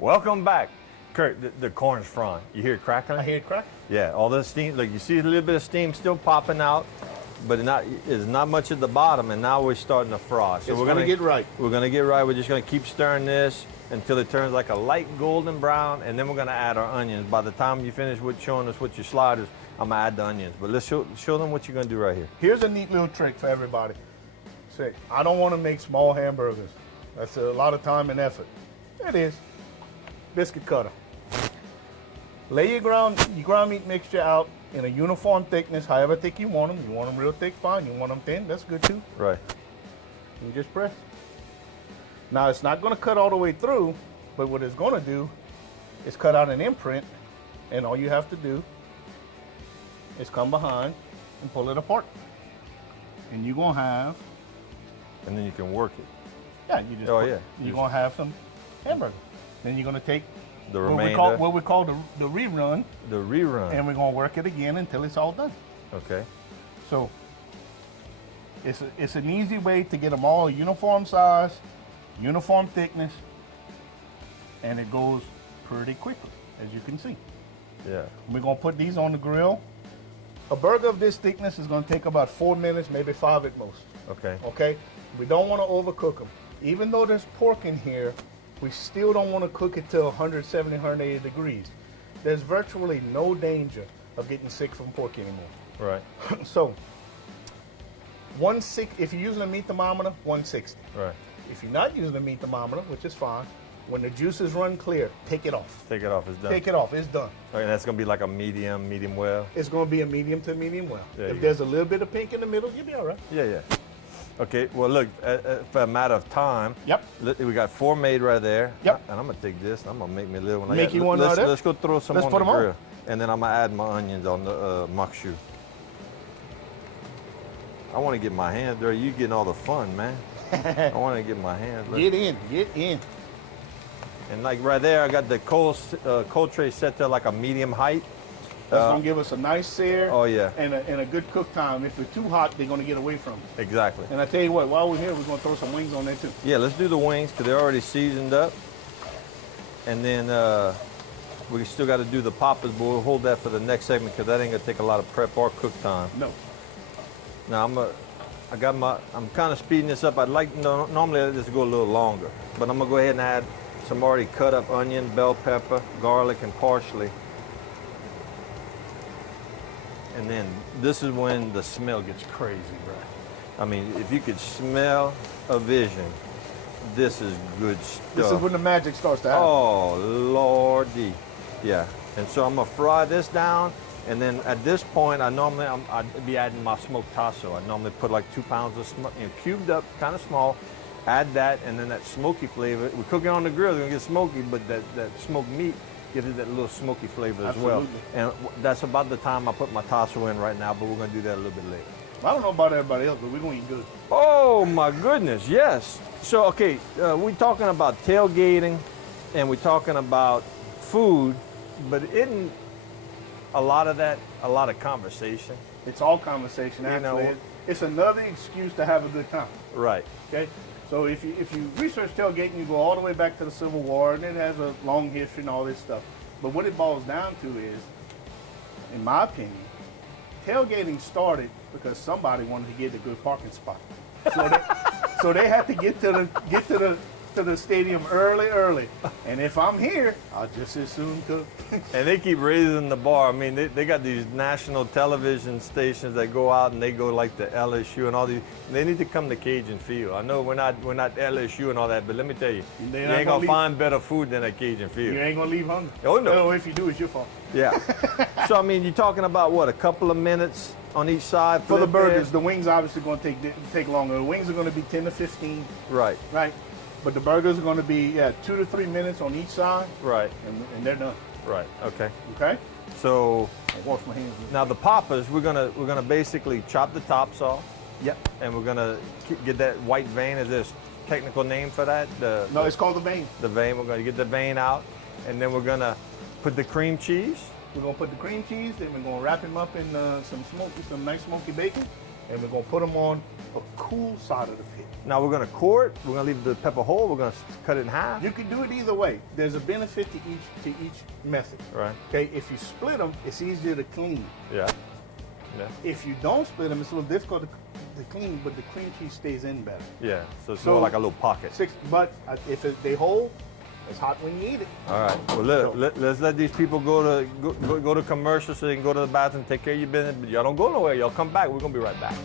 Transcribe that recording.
Welcome back. Kurt, the corn's frying. You hear it crackling? I hear it crack. Yeah, all the steam, like you see a little bit of steam still popping out, but it's not much at the bottom, and now we're starting to fry. So we're gonna get right. We're gonna get right. We're just gonna keep stirring this until it turns like a light golden brown, and then we're gonna add our onions. By the time you finish with showing us what your sliders, I'm gonna add the onions. But let's show them what you're gonna do right here. Here's a neat little trick for everybody. Say, I don't want to make small hamburgers. That's a lot of time and effort. There it is. Biscuit cutter. Lay your ground meat mixture out in a uniform thickness, however thick you want them. You want them real thick, fine. You want them thin, that's good too. Right. You just press. Now it's not going to cut all the way through, but what it's going to do is cut out an imprint, and all you have to do is come behind and pull it apart. And you're going to have... And then you can work it. Yeah, you just you're going to have some hamburger. Then you're going to take the remainder, what we call the rerun. The rerun. And we're going to work it again until it's all done. Okay. So it's an easy way to get them all uniform size, uniform thickness, and it goes pretty quickly, as you can see. Yeah. We're going to put these on the grill. A burger of this thickness is going to take about 4 minutes, maybe 5 at most. Okay. Okay? We don't want to overcook them. Even though there's pork in here, we still don't want to cook it to 170, 180 degrees. There's virtually no danger of getting sick from pork anymore. Right. So, 160, if you're using a meat thermometer, 160. Right. If you're not using a meat thermometer, which is fine, when the juices run clear, take it off. Take it off, it's done. Take it off, it's done. Okay, and that's going to be like a medium well? It's going to be a medium to medium well. Yeah, if there's a little bit of pink in the middle, you'll be all right. Yeah, yeah. Okay, well, look, for a matter of time, yep. We got 4 made right there. Yep. And I'm going to take this, and I'm going to make me a little one. Make you one right there? Let's go throw some on the grill. On. And then I'm going to add my onions on the makshu. I want to get my hands dirty. You getting all the fun, man. I want to get my hands dirty. Get in. And like right there, I got the cold tray set to like a medium height. That's going to give us a nice sear. Oh, yeah. And a good cook time. If it's too hot, they're going to get away from it. Exactly. And I tell you what, while we're here, we're going to throw some wings on there too. Yeah, let's do the wings because they're already seasoned up. And then we still got to do the poppers, but we'll hold that for the next segment because that ain't going to take a lot of prep or cook time. No. Now I'm kind of speeding this up. I'd like, normally I let this go a little longer, but I'm going to go ahead and add some already cut up onion, bell pepper, garlic, and parsley. And then this is when the smell gets crazy, bro. I mean, if you could smell a vision, this is good stuff. This is when the magic starts to happen. Oh, Lordy. Yeah. And so I'm going to fry this down. And then at this point, I'd be adding my smoked tasso. I normally put like 2 pounds of cubed up, kind of small. Add that, and then that smoky flavor. We're cooking on the grill, it's going to get smoky, but that smoked meat gives it that little smoky flavor as well. And that's about the time I put my tasso in right now, but we're going to do that a little bit later. I don't know about everybody else, but we're going to eat good. Oh, my goodness, yes. So, okay, we're talking about tailgating, and we're talking about food, but isn't a lot of that a lot of conversation? It's all conversation, actually. You know, it's another excuse to have a good time. Right. Okay? So if you research tailgating, you go all the way back to the Civil War, and it has a long history and all this stuff. But what it boils down to is, in my opinion, tailgating started because somebody wanted to get a good parking spot. So they had to get to the stadium early. And if I'm here, I'll just as soon cook. And they keep raising the bar. I mean, they got these national television stations that go out and they go like the LSU and all these. They need to come to Cajun Field. I know we're not LSU and all that, but let me tell you, you ain't gonna find better food than at Cajun Field. You ain't gonna leave hungry. Oh no. No, if you do, it's your fault. Yeah. So I mean, you're talking about what, a couple of minutes on each side for the burgers. The wings obviously going to take longer. The wings are going to be 10 to 15. Right. Right. But the burgers are going to be 2 to 3 minutes on each side. Right. And they're done. Right. Okay. Okay. So I'll wash my hands. Now the poppers, we're gonna basically chop the tops off. Yep. And we're gonna get that white vein. Is there a technical name for that? No, it's called the vein. The vein. We're gonna get the vein out, and then we're gonna put the cream cheese. We're gonna put the cream cheese. Then we're gonna wrap them up in some nice smoky bacon, and we're gonna put them on a cool side of the pit. Now we're gonna core it. We're gonna leave the pepper whole. We're gonna cut it in half. You can do it either way. There's a benefit to each method. Right. Okay, if you split them, it's easier to clean. Yeah. Yeah. If you don't split them, it's a little difficult to clean, but the cream cheese stays in better. Yeah. So it's more like a little pocket. But if they whole, it's hot when you eat it. All right. Well, let's let these people go to commercial so they can go to the bathroom, take care of your business. But y'all don't go nowhere. Y'all come back. We're gonna be right back.